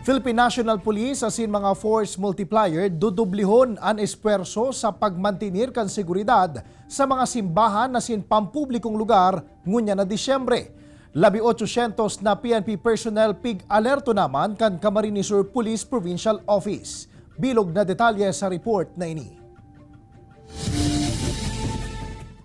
Philippine National Police asin mga force multiplier dudublihon ang esperso sa pagmantinir kan seguridad sa mga simbahan asin pampublikong lugar ngunya na Disyembre. 1,800 na PNP personnel pig alerto naman kan Camarines Sur Police Provincial Office. Bilog na detalye sa report na ini.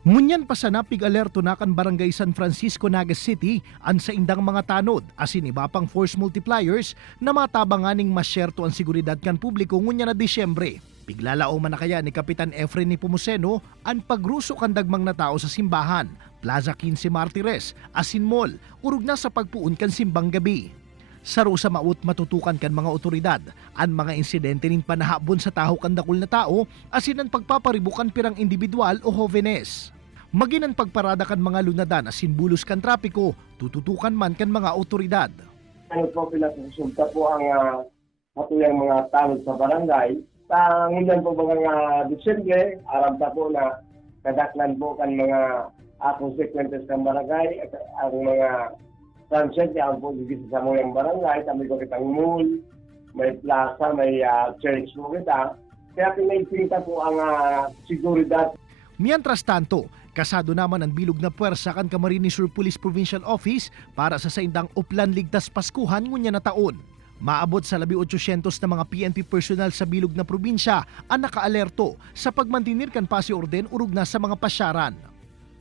Ngunyan pa sa napig alerto na kan Barangay San Francisco, Naga City an sa indang mga tanod asin iba pang force multipliers na matabanganing masyerto ang seguridad kan publiko ngunya na Disyembre. Piglalao man na kaya ni Kapitan Efren Nepomuceno ang pagruso kan dagmang na tao sa simbahan, Plaza 15 Martires, asin mall, urog na sa pagpuon kan simbang gabi. Saro sa maut matutukan kan mga otoridad ang mga insidente nin panahabon sa taho kan dakul na tao asin ang pagpaparibukan pirang individual o jóvenes. Magin ang pagparada kan mga lunadan asin bulos kan trapiko, tututukan man kan mga otoridad. Ano po pinakonsulta po ang katuyang mga tanod sa barangay. Ngunyan po mga Disyembre, aram ta po na kadaklan po kan mga consequences ng barangay at ang mga sunset ang po dito sa moyang barangay. Kami ko kitang mall, may plaza, may church po kita. Kaya pinaipinta po ang seguridad. Mientras tanto, kasado naman ang bilog na puwersa kan Camarines Sur Police Provincial Office para sa saindang Uplan Ligtas Paskuhan ngunya na taon. Maabot sa 1,800 na mga PNP personnel sa bilog na probinsya ang nakaalerto sa pagmantinir kan pasi orden urog na sa mga pasyaran.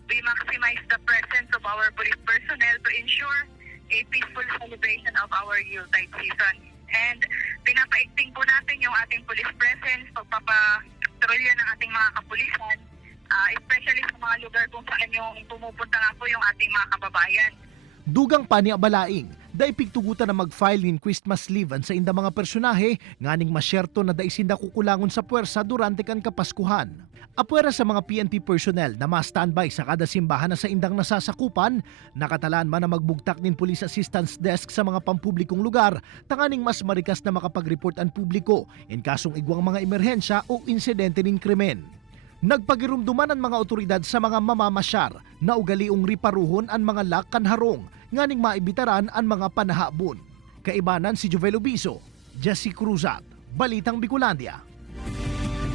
We maximize the presence of our police personnel to ensure a peaceful celebration of our Yuletide season. And pinapaigting po natin yung ating police presence, pagpapatrolya ng ating mga kapulisan, especially sa mga lugar kung saan yung pumupunta nga po yung ating mga kababayan. Dugang paniabalaing, daipigtugutan na mag-file in Christmas leave sa inda mga personahe nganing masyerto na daisinda kukulangon sa puwersa durante kan Kapaskuhan. Apwera sa mga PNP personnel na ma-standby sa kada simbahan na sa indang nasasakupan, nakatalaan man na magbugtak nin Police Assistance Desk sa mga pampublikong lugar, tanganing mas marikas na makapag-report ang publiko in kasong igwang mga emerhensya o insidente nin krimen. Nagpagirumduman ang mga otoridad sa mga mamamasyar na ugaliong riparuhon ang mga lakan harong nganing maibitaran ang mga panahabon. Kaibanan si Jovel Obiso, Jesse Cruzat, Balitang Bicolandia.